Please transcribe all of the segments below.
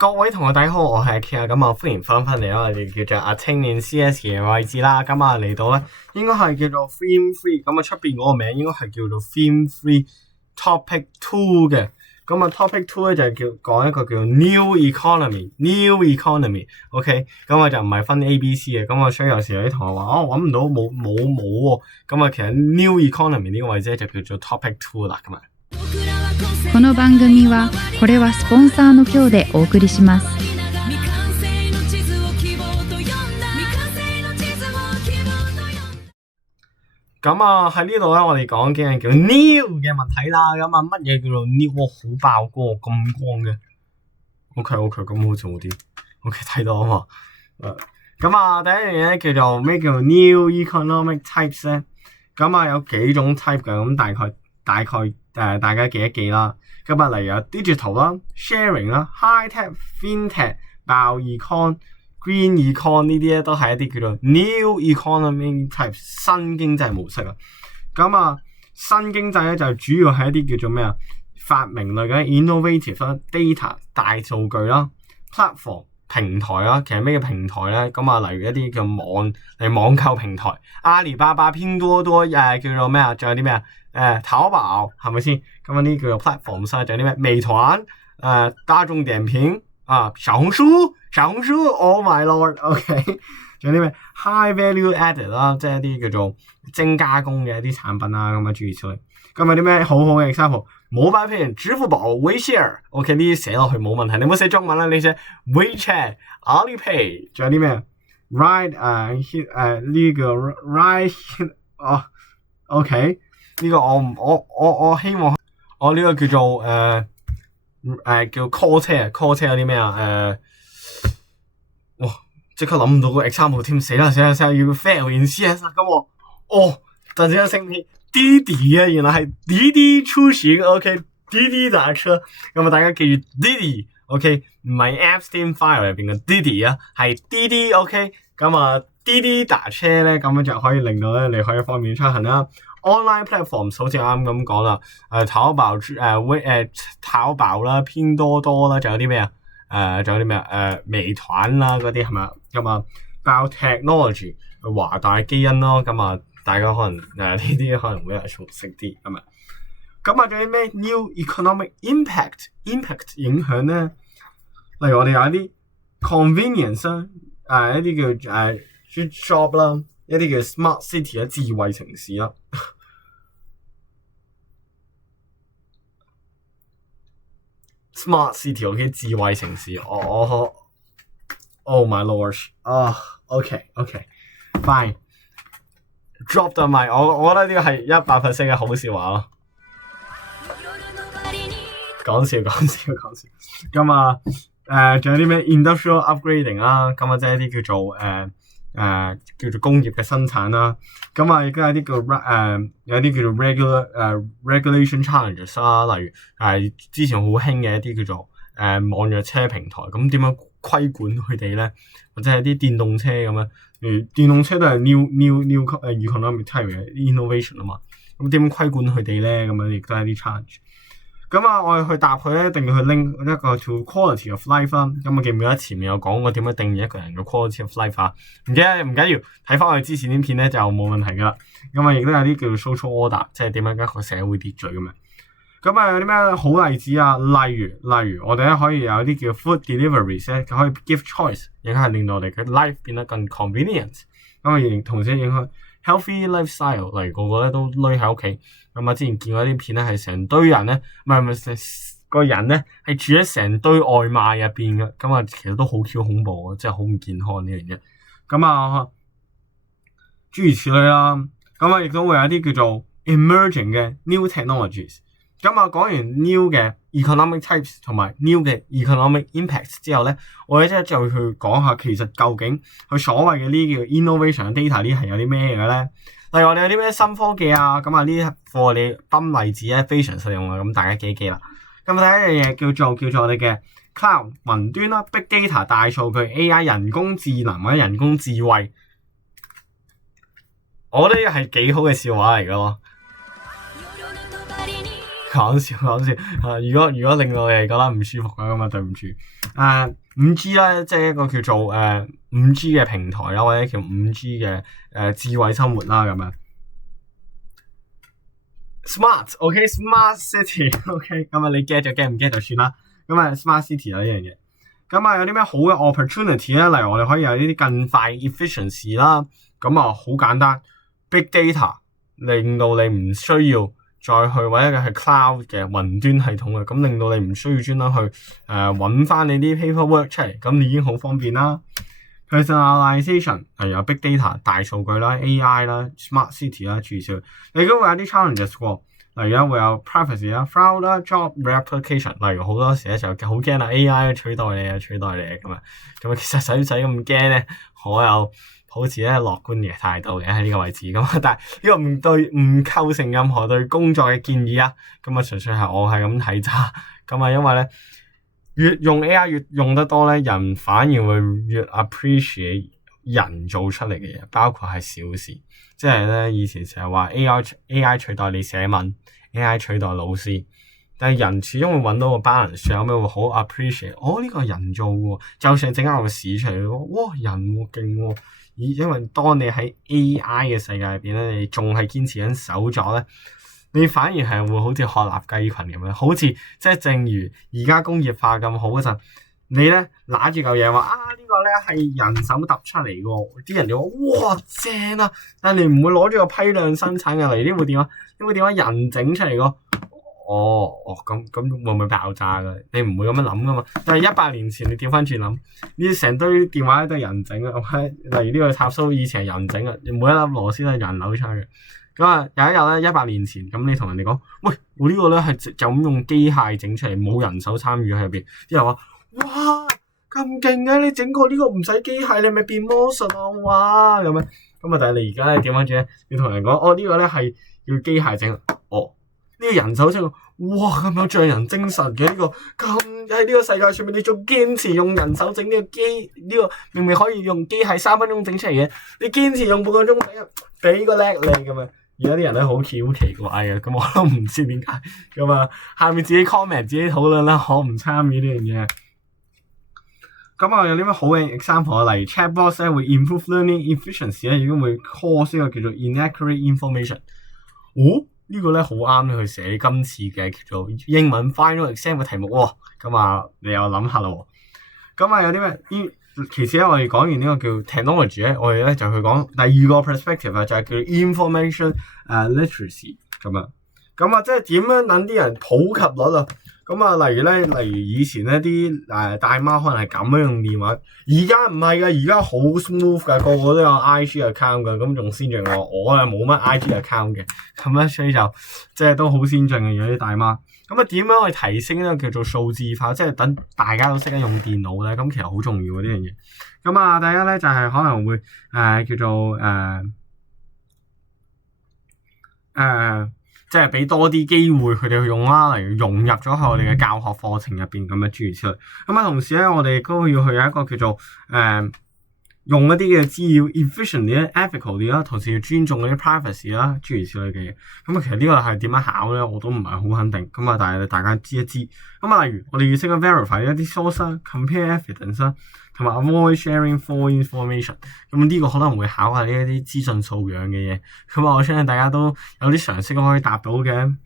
各位同學大家好，我係阿 K 啊，咁啊歡迎翻嚟我哋叫做啊青年 CS 嘅位置啦。咁啊嚟到咧，應該係叫做 Theme 3，咁啊出邊嗰個名應該係叫做 Theme 3 Topic 2嘅。咁啊 Topic 2咧就係講一個叫 New Economy，OK， 咁啊就唔係分 A、B、C 嘅。咁啊所以有時有啲同學話揾唔到冇喎，咁啊其實 New Economy 呢個位置就叫做 Topic 2啦，咁啊。この番組はこれはスポンサーの協でお送りします。咁啊喺呢度咧，我哋講嘅叫 new 嘅物體啦。咁啊乜嘢叫做 new？ 好爆光咁光嘅。OK， 咁好似好啲。OK， 睇到啊嘛。咁啊第一樣嘢叫做咩叫 new economic types 咧？咁啊有幾種 type 嘅，咁大概大家記一記啦。咁啊，例如有 digital 啦、sharing 啦、high tech、fintech、bio-econ、green econ 呢啲咧，都係一啲叫做 new economy type 新經濟模式啊。咁啊，新經濟咧就主要係一啲叫做咩啊？發明類嘅 innovative 啦、data 大數據啦、platform 平台啦。其實咩叫平台咧？咁啊，例如一啲叫網購平台，阿里巴巴、拼多多叫做咩啊？仲有啲咩啊？淘寶係咪先？咁啊呢叫做 platform 啦，仲有啲咩？美團、大眾點評啊、小紅書 ，Oh my lord，OK， 仲有啲咩 high value added 啦，即係一啲叫做精加工嘅一啲產品啊，咁啊諸如此類。咁有啲咩好好嘅 example？mobile pay、支付寶、WeShare，OK 呢啲寫落去冇問題。你唔好寫中文啦，你寫 WeChat、Alipay， 仲有啲咩 ？Ride 呢個 Ride OK。呢個我希望我呢個叫做叫 call 車有啲咩啊？哇！即刻諗唔到個 example 添，死啦！要 fail in CS 啦咁喎。突然間醒起滴滴啊，原來係滴滴出行 ，OK， 滴滴打車。咁啊，大家記住滴滴 ，OK， 唔係 Epstein File 入邊嘅滴滴啊，係滴滴 ，OK。咁啊，滴滴打車咧，咁樣就可以令到咧你可以方便出行啦。Online platforms 好似啱咁講啦，淘寶啦、拼多多啦，仲有啲咩啊？美團啦嗰啲係咪？咁啊，biotechnology 華大基因咯，咁啊，大家可能呢啲可能會係熟悉啲咁啊。咁啊，仲有啲咩 new economic impact 影響咧？例如我哋有一啲 convenience 啦，一啲叫job 啦。一啲叫 smart city 嘅智慧城市啦，smart city OK 智慧城市，Oh my lord， OK fine drop the mic， 我覺得呢個係100% 嘅好笑話咯，講笑，咁啊仲有啲咩 industrial upgrading 啦，咁啊即係一啲叫做叫做工業嘅生產啦，咁啊亦都有啲有啲叫做regulation challenges 啦，例如之前好興嘅一啲叫做網約車平台，咁點樣規管佢哋咧？或者係啲電動車咁樣，電動車都係 new economic type 嘅 innovation 啊嘛，咁點樣規管佢哋咧？咁樣亦都係啲 challenge。咁啊，我哋去答佢咧，一定要去 link 一個 to quality of life 啦。咁我記唔記得前面有講過點樣定義一個人嘅 quality of life 啊？唔緊要，睇翻我哋之前啲片咧就冇問題噶啦。咁啊，亦都有啲叫做 social order， 即係點樣一個社會秩序咁樣。咁啊，有啲咩好例子啊？例如我哋咧可以有啲叫 food deliveries 咧，可以 give choice， 亦都係令到我哋嘅 life 變得更 convenient。咁啊，同時影響 healthy lifestyle， 例如個個咧都匿喺屋企。咁啊，之前見過啲片咧，係成堆人咧，唔係個人咧，係住喺成堆外賣入邊嘅。咁啊，其實都好 Q 恐怖，即係好唔健康呢樣嘢。咁啊，諸如此類啦。咁啊，亦都會有啲叫做 emerging 嘅 new technologies。咁啊，講完 new 嘅 economic types 同埋 new 嘅 economic impacts 之後咧，我哋即係就去講下其實究竟佢所謂嘅呢叫 innovation data 呢係有啲咩嘅咧？例如我哋有啲咩新科技啊，咁啊呢課我哋泵例子咧非常實用啊，咁大家記一記啦。咁第一樣嘢叫做我哋嘅 cloud 雲端啦、big data 大數據、AI 人工智能或者人工智慧，我覺得呢個係幾好嘅笑話嚟噶咯。講笑如果令到你哋覺得唔舒服嘅咁啊，對唔住。5G 咧，即係一個叫做5G 嘅平台啦，或者叫5G 嘅智慧生活啦咁樣。Smart city，OK， 咁啊你 get 就 get， 唔 get 就算啦。咁啊 smart city 啦呢樣嘢。咁啊有啲咩好嘅 opportunity 咧？例如我哋可以有呢啲更快 efficiency 啦。咁啊好簡單 ，big data 令到你唔需要再去揾一個係 cloud 嘅雲端系統嘅，咁令到你唔需要專登去揾翻你啲 paperwork 出嚟，咁已經好方便啦。Personalization 係有 big data 大數據啦、AI 啦、smart city 啦諸如此類。你都會有啲 challenges 喎，例如會有 privacy 啦、fraud 啦、job replication。例如好多時咧就好驚啦 AI 取代你咁啊，咁其實使唔使咁驚咧？我又好似咧樂觀嘅態度嘅喺呢個位置咁，但係呢個唔構成任何對工作嘅建議啊。咁啊，純粹係我係咁睇咋。咁啊，因為咧越用 AI 越用得多咧，人反而會越 appreciate 人做出嚟嘅嘢，包括係小事。即係咧以前成日話 AI 取代你寫文 ，AI 取代老師，但係人始終會揾到個 balance， 有咩會好 appreciate？呢個人做喎，就算整啱個市出嚟，哇人喎勁喎！因為當你喺 AI 嘅世界入邊咧，你仲係堅持緊手作咧，你反而係會好似鶴立雞群咁樣，好似即係正如而家工業化咁好嗰陣，你咧揦住嚿嘢話呢個咧係人手揼出嚟嘅，啲人就話哇正啊，但係你唔會攞住個批量生產嘅嚟呢部電話，人整出嚟嘅。咁會唔會爆炸㗎？你唔會咁樣諗㗎嘛？但係100年前你調翻轉諗，呢成堆電話都係人整嘅，例如呢個插蘇以前係人整嘅，每一粒螺絲都係人扭出去嘅。咁啊有一日咧100年前，咁你同人哋講，喂，我呢個咧係就咁用機械整出嚟，冇人手參與喺入邊。啲人話：哇咁勁嘅，你整過呢個唔使機械，你咪變魔術啊！哇咁樣。咁啊但係你而家咧調翻轉咧，你同人講，呢個咧係要機械整。呢個人手整，哇咁有匠人精神嘅呢個，咁喺呢個世界上面，你仲堅持用人手整呢個機，呢個明明可以用機械3分鐘整出嚟嘅，你堅持用半個鐘整，俾個叻你咁啊！而家啲人咧好奇怪嘅，咁我都唔知點解咁啊。下面自己 comment 自己討論啦，我唔參與呢樣嘢。咁啊有啲咩好嘅 example 例如 chatbots 咧會 improve learning efficiency 咧，已經會 cause 呢個叫做 inaccurate information。呢個咧好啱你去寫今次嘅叫做英文 final exam 嘅題目喎。咁啊你又諗下啦喎。咁啊有啲咩？其次咧我哋講完呢個叫 technology 咧，我哋咧就去講第二個 perspective 啊，就係叫 information literacy 咁樣。咁啊即係點樣等啲人普及率啊？咁啊例如以前咧啲大媽可能係咁樣用電話，而家唔係㗎，而家好 smooth 㗎，個個都有 IG account 㗎，咁仲先進過我又冇乜 IG account 嘅，咁咧所以就即係都好先進嘅有啲大媽。咁啊點樣去提升呢個叫做數字化，即係等大家都識得用電腦咧？咁其實好重要嘅呢樣嘢。咁啊第一咧就係可能會叫做即係俾多啲機會佢哋去用啦，例如融入咗喺我哋嘅教學課程入邊咁樣諸如此類。咁啊同時咧，我哋亦都要去有一個叫做用一啲嘅資料 efficiently、ethically 啦，同時要尊重嗰啲 privacy 啦，諸如此類嘅嘢。咁啊其實呢個係點樣考咧，我都唔係好肯定。咁啊但係大家知一知。咁啊例如我哋要識得 verify 一啲 source 啦、compare evidence 啦，同埋 avoid sharing false information。咁呢個可能會考下呢一啲資訊素養嘅嘢。咁啊我相信大家都有啲常識可以答到嘅。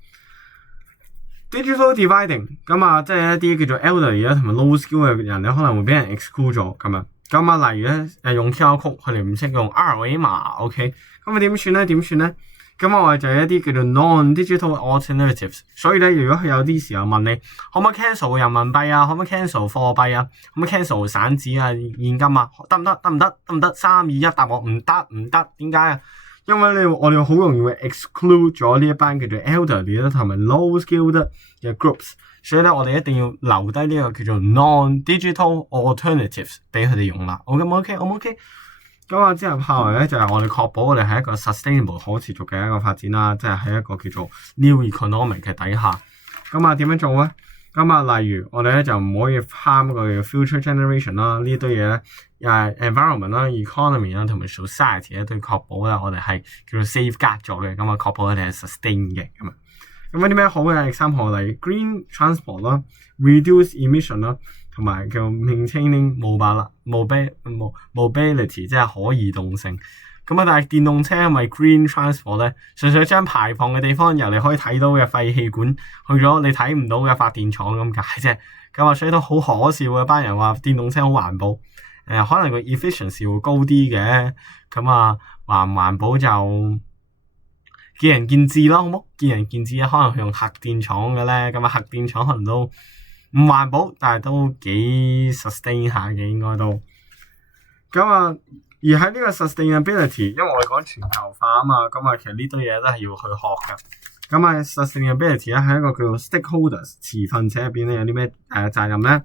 Digital dividing 咁啊即係一啲叫做 elderly 啦同埋 low skill 嘅人咧，可能會俾人 exclude 咗咁啊。咁啊，例如咧，用 QR code，佢哋唔識用二維碼 ，OK， 咁啊點算咧？咁我哋就有一啲叫做 non-digital alternatives， 所以咧，如果佢有啲時候問你可唔可以 cancel 人民幣啊，可唔可以 cancel 貨幣啊，可唔可以 cancel 散紙啊、現金啊，得唔得？3、2、1答我唔得，點解啊？因為我哋好容易會 exclude 咗呢一班叫做 elderly 啦同埋 low skilled 嘅 groups。所以咧，我哋一定要留低呢個叫做 non-digital alternatives 俾佢哋用啦。OK？咁啊，之後下來咧就係我哋確保我哋係一個 sustainable 可持續嘅一個發展啦，即係喺一個叫做 new economic 嘅底下。咁啊，點樣做咧？咁啊，例如我哋咧就唔可以 harm 個 future generation 啦，呢堆嘢咧environment 啦、economy 啦同埋 society 咧都要確保咧我哋係叫做 safeguard 咗嘅，咁啊確保我哋係 sustain 嘅咁啊。咁有啲咩好嘅 example 例如 green transport 啦、reduce emission 啦，同埋叫 maintaining mobility 即係可移動性。咁啊，但係電動車係咪 green transport 咧？純粹將排放嘅地方由你可以睇到嘅廢氣管去咗你睇唔到嘅發電廠咁解啫。咁啊，所以都好可笑嘅，班人話電動車好環保，可能個 efficiency 會高啲嘅。咁啊，環唔環保就見仁見智咯，好冇？見仁見智啊，可能佢用核電廠嘅咧，咁啊核電廠可能都唔環保，但係都幾 sustain 下嘅應該都。咁啊，而喺呢個 sustainability， 因為我哋講全球化啊嘛，咁啊其實呢堆嘢都係要去學嘅。咁啊 sustainability 咧係一個叫做 stakeholders 持份者入邊咧有啲咩責任咧？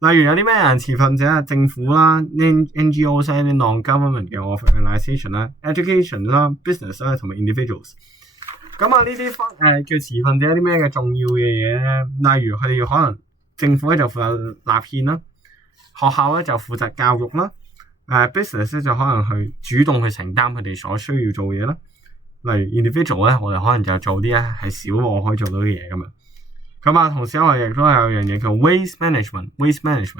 例如有啲咩人持份者啊？政府啦、NGO 啲 non-government 嘅 organisation 啦、education 啦、business 啦同埋 individuals。咁啊呢啲叫持份者有啲咩嘅重要嘅嘢咧？例如佢哋可能政府咧就負責立憲啦，學校咧就負責教育啦。business 咧就可能去主動去承擔佢哋所需要做嘢啦。例如 individual 咧，我哋可能就做啲咧係少我可以做到嘅嘢咁樣。咁啊，同時我哋亦都有樣嘢叫 waste management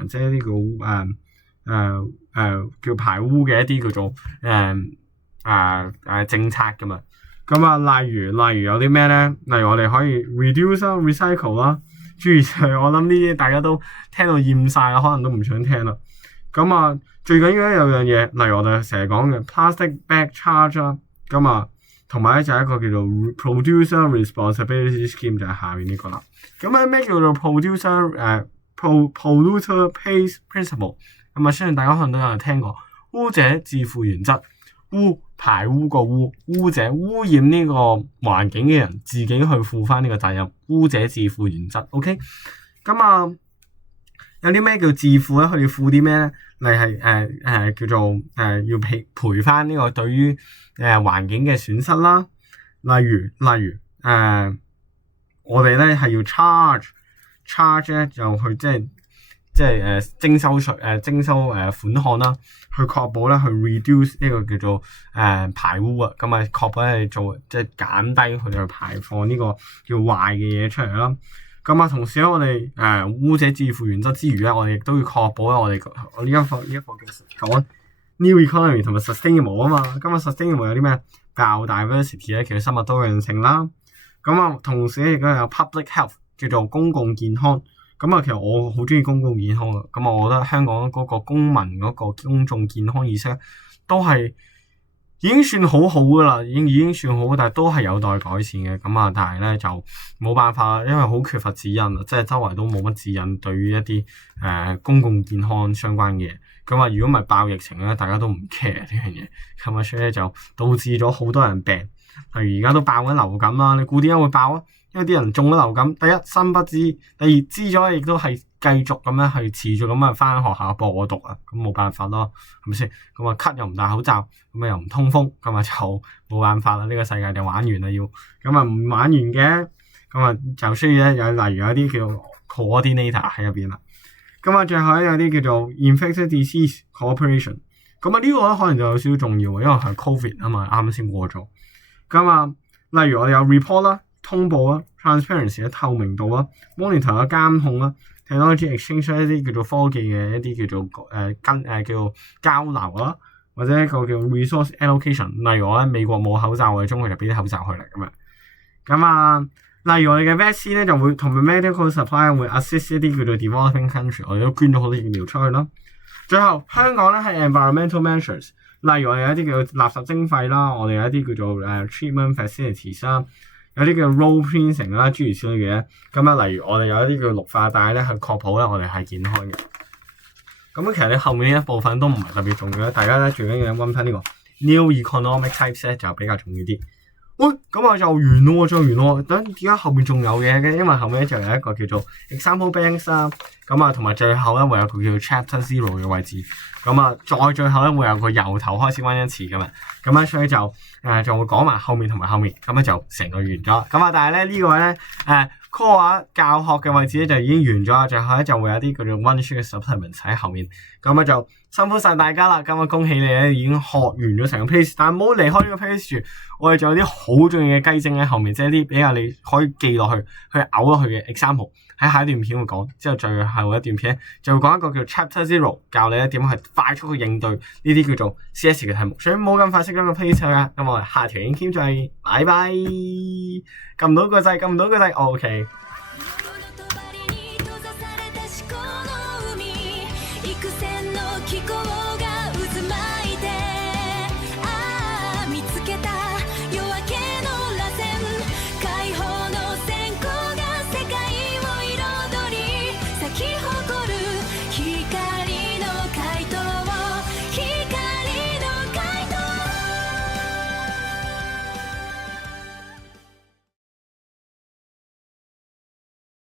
即係呢個叫排污嘅一啲叫做政策噶嘛。咁啊，例如有啲咩咧？例如我哋可以 reduce 啦、recycle 啦，諸如此類。我諗呢啲大家都聽到厭晒啦，可能都唔想聽啦。咁啊，最緊要咧有樣嘢，例如我哋成日講嘅 plastic bag charge 啦，咁啊，同埋咧就係一個叫做 producer responsibility scheme 就係下面呢個啦。咁啊，咩叫做 polluter pays principle？ 咁啊，相信大家可能都有人聽過污者自負原則，排污個污者污染呢個環境嘅人自己去負翻呢個責任，污者自負原則。OK， 咁啊。有啲咩叫自負咧？佢哋負啲咩咧？例係叫做要賠翻呢個對於環境嘅損失啦。例如我哋咧係要 charge 咧就去即係徵收款項啦，去確保咧去 reduce 呢個叫做排污啊。咁啊確保咧做即係減低佢哋去排放呢個叫壞嘅嘢出嚟啦。咁啊，同時咧，我哋污者自負原則之餘咧，我哋亦都要確保咧，我呢一個叫講 new economy 同埋 sustainable 啊嘛。咁啊 sustainable 有啲咩？biodiversity 咧，其實生物多樣性啦。咁啊，同時咧亦都有 public health 叫做公共健康。咁啊，其實我好中意公共健康啊。咁啊，我覺得香港嗰個公民嗰個公眾健康意識都係已經算好好噶啦，已經算好，但係都係有待改善嘅。咁啊，但係咧就冇辦法，因為好缺乏指引啊，即係周圍都冇乜指引對於一啲公共健康相關嘅嘢。咁啊，如果唔係爆疫情咧，大家都唔 care 呢樣嘢。咁啊，所以咧就導致咗好多人病。例如而家都爆緊流感啦，你估點解會爆啊？因為啲人中咗流感，第一身不知，第二知咗亦都係繼續咁樣去持續咁樣翻學校播毒啊，咁冇辦法咯，係咪先？咁啊咳又唔戴口罩，咁啊又唔通風，咁啊就冇辦法啦，呢個世界就玩完啦要，咁啊唔玩完嘅，咁啊就需要咧有例如有啲叫 coordinator 喺入邊啦，咁啊最後咧有啲叫做 infectious disease cooperation， 咁啊呢個咧可能就有少少重要喎，因為係 covid 啊嘛，啱先過咗，咁啊例如我哋有 report 啦。通報啦 ，transparency 嘅透明度啦 ，monitor 嘅監控啦 ，technology exchange 一啲叫做科技嘅一啲叫做叫做交流啦，或者一個叫 resource allocation。例如我咧美國冇口罩，我哋中國就俾啲口罩去嚟咁樣。咁啊，例如我哋嘅 vaccine 咧就會同埋 medical supply 會 assist 一啲叫做 developing country， 我哋都捐咗好多疫苗出去啦。最後香港咧係 environmental measures， 例如我哋有一啲叫垃圾徵費啦，我哋有一啲叫做treatment facilities 啦。有啲叫 road cleansing 啦，諸如此類嘅。咁啊，例如我哋有一啲叫綠化帶咧，去確保咧我哋係健康嘅。咁其實你後面呢一部分都唔係特別重要咧，大家咧最緊要溫翻呢個 new economic types 咧就比較重要啲。喂，咁啊就完咯，等而家後面仲有嘢嘅，因為後面咧就有一個叫做 example banks 啦，咁啊同埋最後咧會有個叫做 chapter zero 嘅位置，咁啊再最後咧會有個由頭開始溫一次噶嘛，咁咧所以就會講埋後面同埋後面，咁咧就成個完咗，咁啊但係咧呢個位咧 core 話教學嘅位置咧就已經完咗啦，最後咧就會有啲叫做溫書嘅 supplement 喺後面，咁啊就辛苦晒大家啦，咁啊恭喜你咧已經學完咗成個 page， 但係唔好離開呢個 page 住，我哋仲有啲好重要嘅雞精喺後面，即係啲比較你可以記落去嘔落去嘅 example， 喺下一段片會講，之後最後一段片就會講一個叫 Chapter Zero， 教你咧點樣去快速去應對呢啲叫做 CS 嘅題目，所以冇咁快識咗個 page 啦，咁我哋下條影片再見，拜拜，撳唔到個掣，OK。